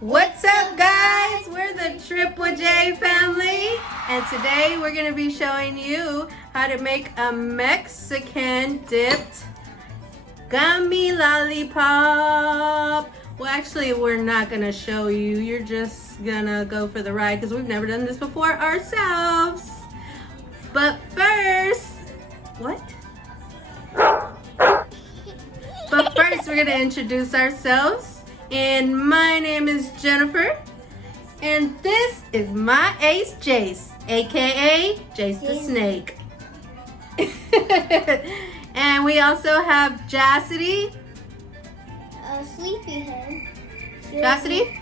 What's up, guys? We're the Triple J family, and today we're going to be showing you how to make a Mexican dipped gummy lollipop. Well, actually, we're not going to show you. You're just going to go for the ride because we've never done this before ourselves. But first, what? But first, we're going to introduce ourselves. And my name is Jennifer. And this is my ace, Jace, aka Jace the Snake. And we also have Jassity. Sleepyhead. Jassity?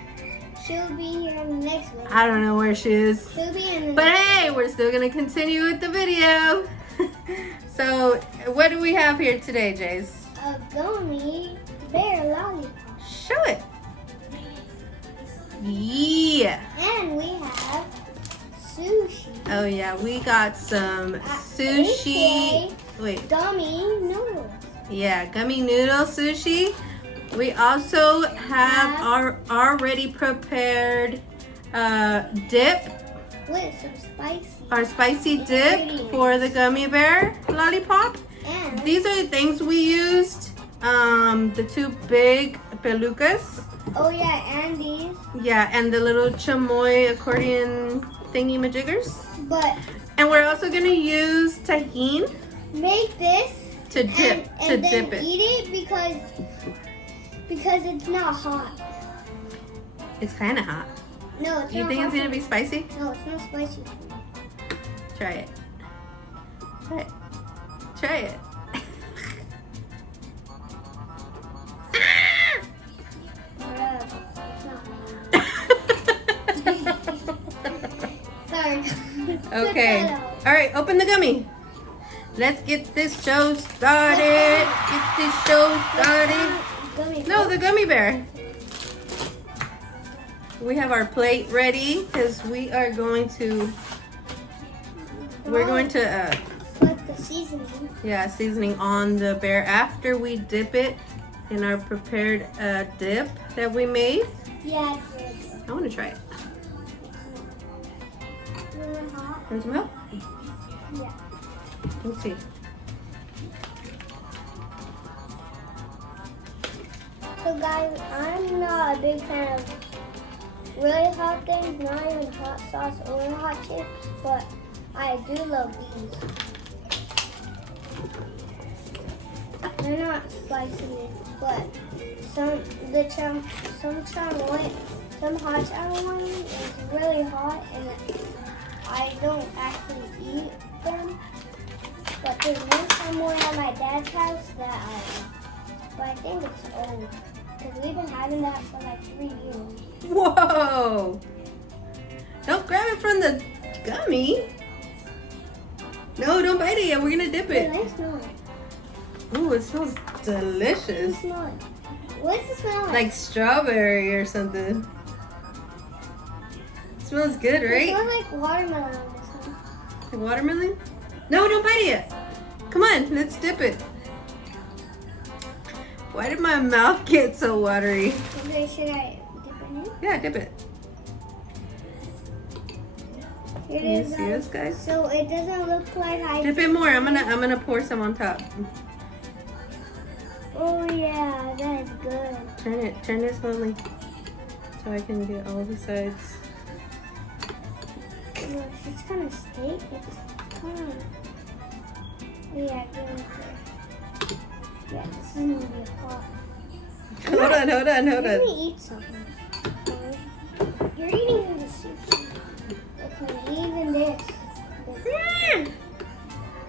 She'll be here next week. I don't know where she is. She'll be in the But hey, we're still going to continue with the video. So, what do we have here today, Jace? a gummy bear lollipop. Show it. Yeah. And we have sushi. Oh yeah, we got some sushi. AKA Wait. gummy noodles. Yeah, gummy noodle sushi. We also have our already prepared dip. With some spicy. Our spicy dip for the gummy bear lollipop. And These are the things we used. The two big pelucas. oh yeah, and these. Yeah, and the little chamoy accordion thingy majiggers. But And we're also gonna use tahini make this to dip and then dip it. eat it because it's not hot. It's kind of hot. No, it's You not think hot it's gonna for be me. spicy? No, it's not spicy. Try it. Try it. Try it. Sorry. Okay. All right, open the gummy. Let's get this show started. Get this show started. No, the gummy bear. We have our plate ready because we're going to put the seasoning. seasoning on the bear after we dip it in our prepared dip that we made. Yeah, it's really good. I want to try it. Really hot. Want some help? Yeah. Let's see. So guys, I'm not a big fan of really hot things, not even hot sauce or hot chips, but I do love these. They're not spicy, but some hot chamoy is really hot, and I don't actually eat them. But there's one chamoy at my dad's house that but I think it's old. Because we've been having that for like 3 years. Whoa! Don't grab it from the gummy. No, don't bite it yet. We're gonna dip it. Let's smell it. Ooh, it smells delicious. Let's smell it. What does it smell like? Like strawberry or something. It smells good, It right? smells like watermelon on this one. Like watermelon? No, don't bite it yet. Come on, let's dip it. Why did my mouth get so watery? Okay, should I dip it in? Yeah, dip it. Here Can you it is, see this, guys? So it doesn't look like I. Dip it more. I'm gonna pour some on top. Oh yeah, that is good. Turn it slowly, so I can get all the sides. Look, it's kind of steak. It's kind of. Yeah, good. Yeah, this is gonna be hot. Hold on. Let me eat something. You're eating the sushi. Okay, even this.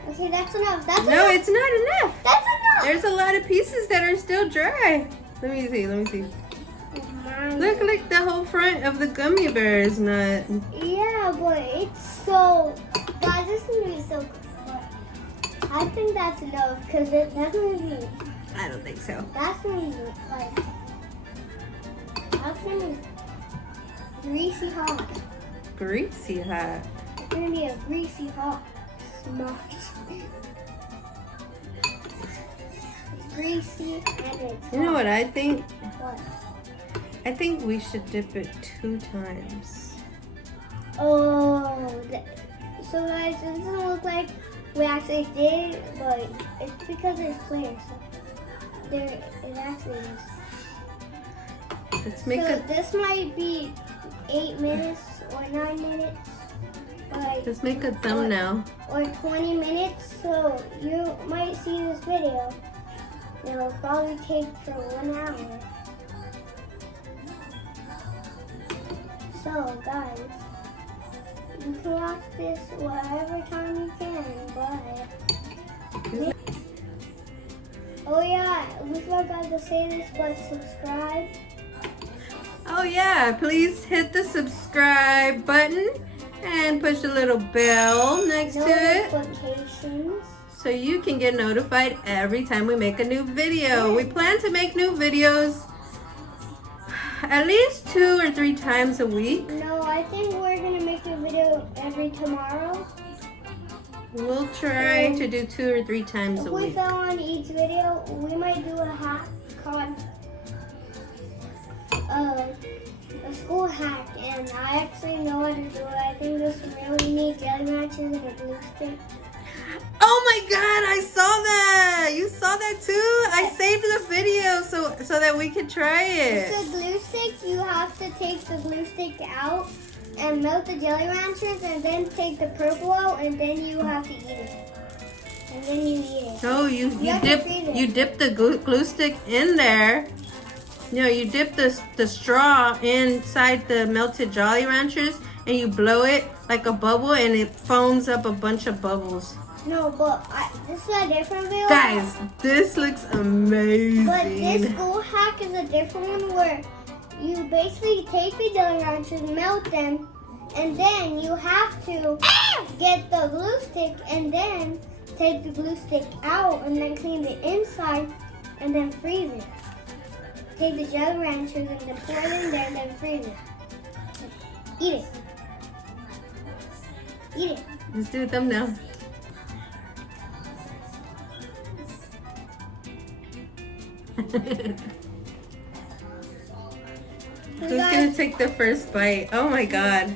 Okay, that's enough. That's No, enough. it's not enough. That's enough. There's a lot of pieces that are still dry. Let me see. Look, like the whole front of the gummy bear is not. Yeah, but it's so. Guys, this is gonna be so good. But I think that's enough because that's gonna be. I don't think so. That's gonna be like. That's gonna be greasy hot. Greasy hot. It's gonna be a greasy hot smosh. It's greasy and it's. You know what I think? What? I think we should dip it 2 times. Oh, so guys, it doesn't look like we actually did, but it's because it's clear. So there, it actually is. Let's make so a. This might be 8 minutes or 9 minutes. Let's make a thumbnail. Or 20 minutes, so you might see this video. It'll probably take for 1 hour. So guys, you can watch this whatever time you can, but oh yeah, we forgot to say this, but subscribe. Oh yeah, please hit the subscribe button and push the little bell next to it Notifications. so you can get notified every time we make a new video. We plan to make new videos at least 2 or 3 times a week. No, I think we're gonna make a video every tomorrow. We'll try to do 2 or 3 times a If we week. film on each video, we might do a hack called a school hack, and I actually know how to do it. I think this really neat jelly ranchers and a glue stick. Oh my god, I saw that! You saw that too? I saved the video so that we could try it. With the glue stick, you have to take the glue stick out and melt the jelly ranchers, and then take the purple out, and then you have to eat it. And then you eat it. So you have to freeze it. you dip the glue stick in there. No, you dip the straw inside the melted Jolly Ranchers and you blow it like a bubble and it foams up a bunch of bubbles. No, but this is a different video. Guys, this looks amazing. But this school hack is a different one where you basically take the jelly ranchers, melt them, and then you have to get the glue stick and then take the glue stick out and then clean the inside and then freeze it. Take the jelly ranchers and then pour it in there and then freeze it. Eat it. Eat it. Let's do a thumbnail. Who's gonna take the first bite? Oh my god.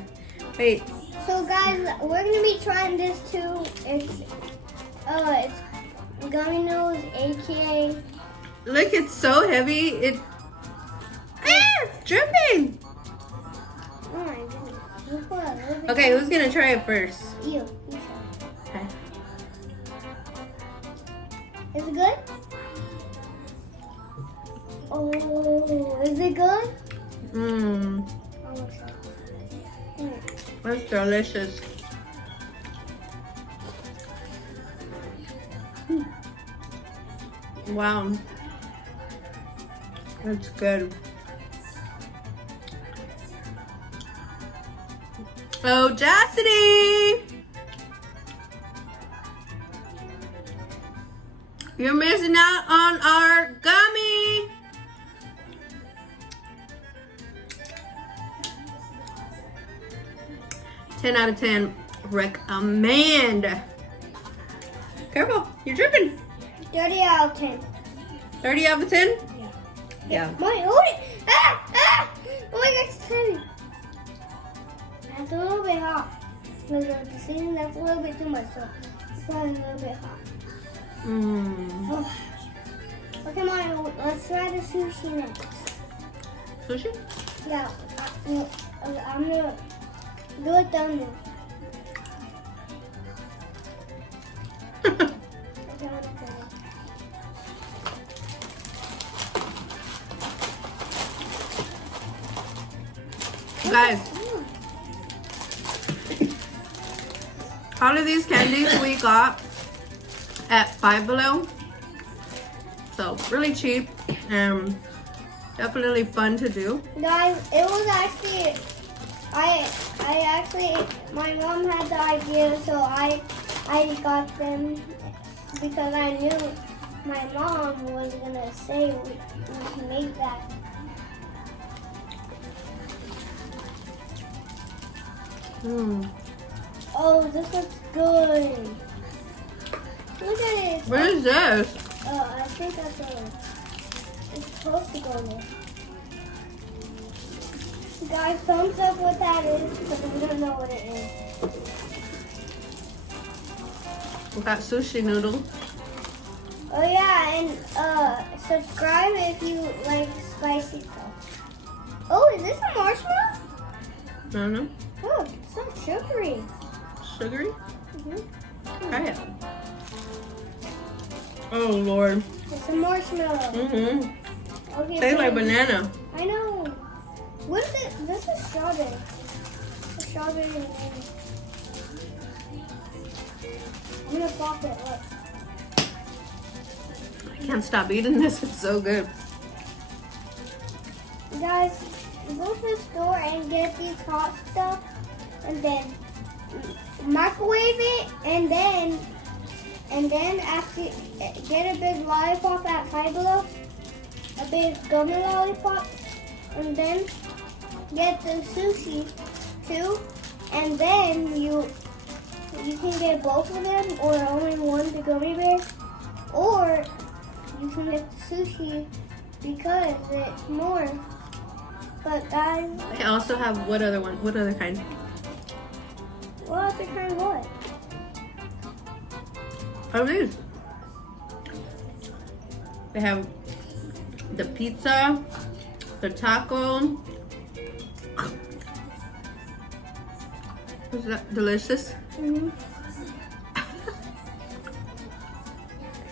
Wait. So guys, we're gonna be trying this too. It's gummy nose, aka. Look, it's so heavy. It's dripping. Oh my goodness. You put a little bit. Okay, who's gonna try it first? You. Okay. Is it good? Oh, is it good? Mmm, Oh, sorry. that's delicious. Wow. That's good. Oh, Chastity! You're missing out on our gummy! 10 out of 10. Recommend. Careful, you're dripping. 30 out of 10. 30 out of 10? Yeah. My, hold it! Ah! Ah! Oh my gosh, it's heavy. That's a little bit hot. The season, that's a little bit too much, so it's probably a little bit hot. Mmm. Oh. Okay, Maya, let's try the sushi next. Sushi? Yeah, I'm gonna do a thumbnail. Okay, I'm gonna try it. Guys, all of these candies we got at Five Below. So really cheap and definitely fun to do. Guys, it was actually, my mom had the idea, so I got them because I knew my mom was gonna say we can make that. Mm. Oh, this looks good. Look at it. What is this? I think that's it's supposed to go there. Guys, thumbs up what that is because we don't know what it is. We got sushi noodle. Oh yeah, and subscribe if you like spicy stuff. Oh, is this a marshmallow? I don't know. Oh, it's so sugary. Sugary? Mhm. Try it. Oh Lord. It's a marshmallow. Mm-hmm. Okay. Tastes like fine. banana. I know. What is it? This is strawberry. A strawberry and banana. I'm gonna pop it up. I can't stop eating this. It's so good. You guys, go to the store and get these hot stuff, and then microwave it, and then after get a big lollipop at Five Below, a big gummy lollipop, and then get the sushi too, and then you can get both of them, or only one, the gummy bear, or you can get the sushi because it's more. But guys, They also have what other one? What other kind? what other kind of what? Oh, these. They have the pizza, the taco. Is that delicious? Mm-hmm.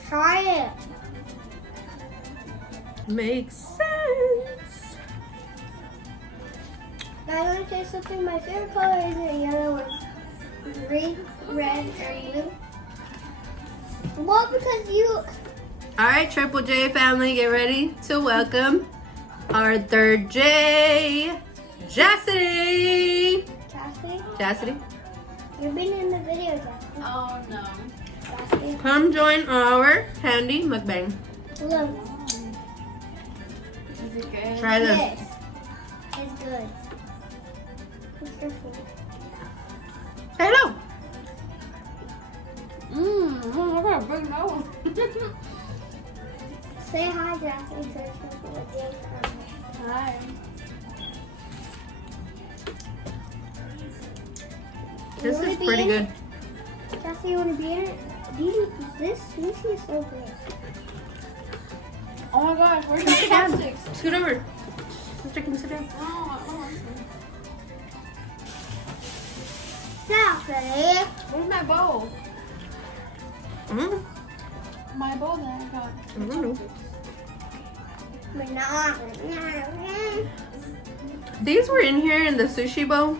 Try it. Makes sense. Guys, let me tell you something. My favorite color isn't yellow or green, red, or blue. Well, because you. All right, Triple J family, get ready to welcome our third J, Chastity. Chastity? Chastity, You've been in the video, Chastity. Oh no. Chastity. come join our handy mukbang. Look. Is it good? Try this. Yes. It's good. What's your food? Say hello. Oh, I got a big nose. Say hi, Chastity. So it's your food. Hi. This wanna is be pretty in good. it? Chastity, you want to be in it? This sushi is so good. Oh my gosh, where's my Sit down. chopsticks? Scoot over. Sister can sit down. Oh, Chastity. where's my bowl? Mm-hmm. My bowl that I got. Mm-hmm. Banana. These were in here in the sushi bowl.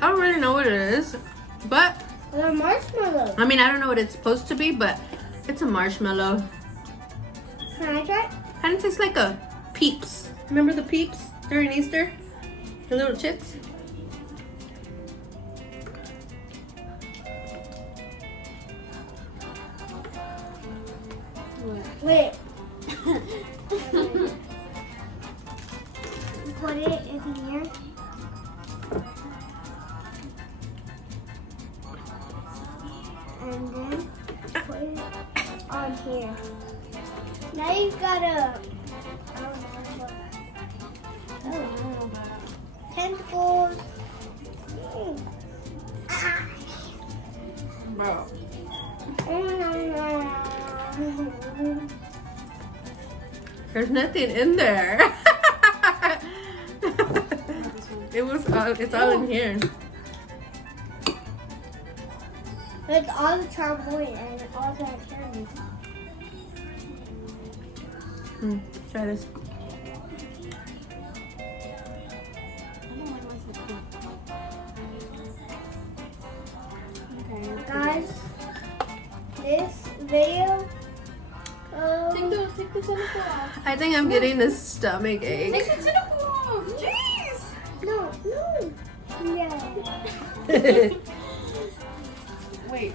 I don't really know what it is, but They're marshmallows. I mean, I don't know what it's supposed to be, but it's a marshmallow. Can I try? Kind of tastes like a Peeps. Remember the Peeps during Easter? The little chips? Wait. Put it in here. And then put it on here. Now you've got tentacles. Ah. Bro. There's nothing in there. It's all in here. It's all the charcoal and all that candy. Try this. Guys, this video. Take the tentacle off. I think I'm getting a stomach Take ache. the tentacle off. Jeez. No. Yeah. Wait.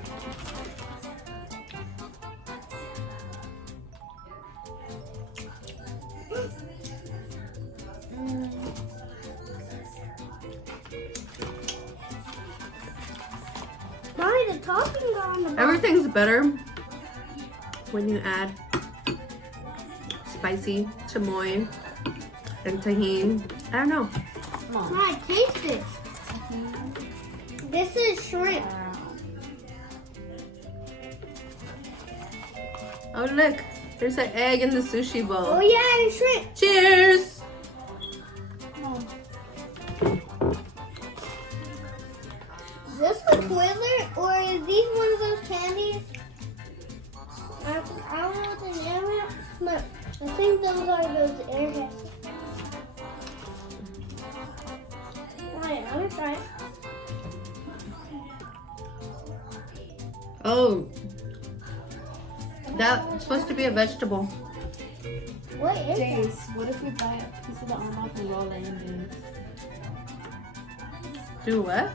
Mommy, the toppings are on the bottom. Everything's better when you add spicy chamoy and tahini. I don't know. Come on. Mom, taste this. This is shrimp. Oh look, there's an egg in the sushi Oh bowl. yeah, and shrimp. Cheers! Is this a Twizzler or is these one of those candies? I don't know what the name is, but I think those are those airheads. Alright, I'm gonna try it. Oh, that's supposed to be a vegetable. What is that? Jace, what if we buy a piece of the arm off and roll it in this? Do what?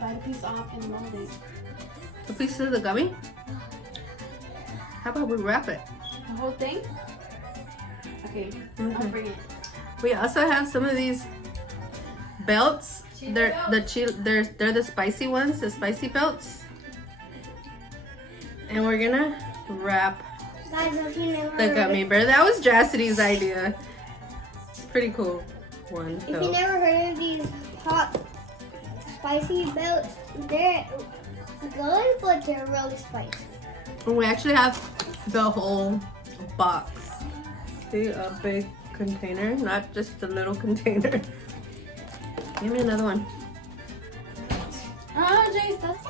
Buy the piece off and roll it. A piece of the gummy? How about we wrap it? The whole thing? Okay, Mhm. I'll bring it. We also have some of these belts. They're the spicy ones, the spicy belts. And we're gonna wrap Guys, if you never the heard gummy bear. That was Jassidy's idea. It's a pretty cool one. If you So. never heard of these hot spicy belts, they're good, but they're really spicy. And we actually have the whole box. See, a big container, not just a little container. Give me another one. Oh, Jace, that's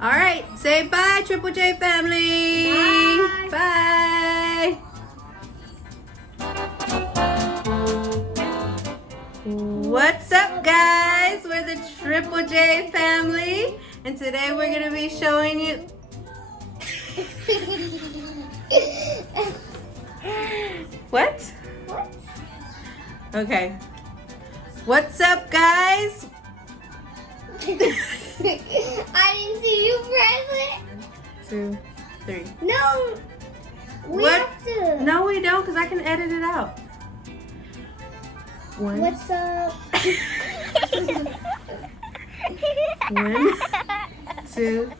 All right, say bye, Triple J family. Bye. Bye. What's up, guys? We're the Triple J family, and today we're gonna be showing you. What? What? Okay. What's up, guys? I didn't see you press it. 2, 3. No. We What? have to. No, we don't, because I can edit it out. 1. What's up? 1, 2,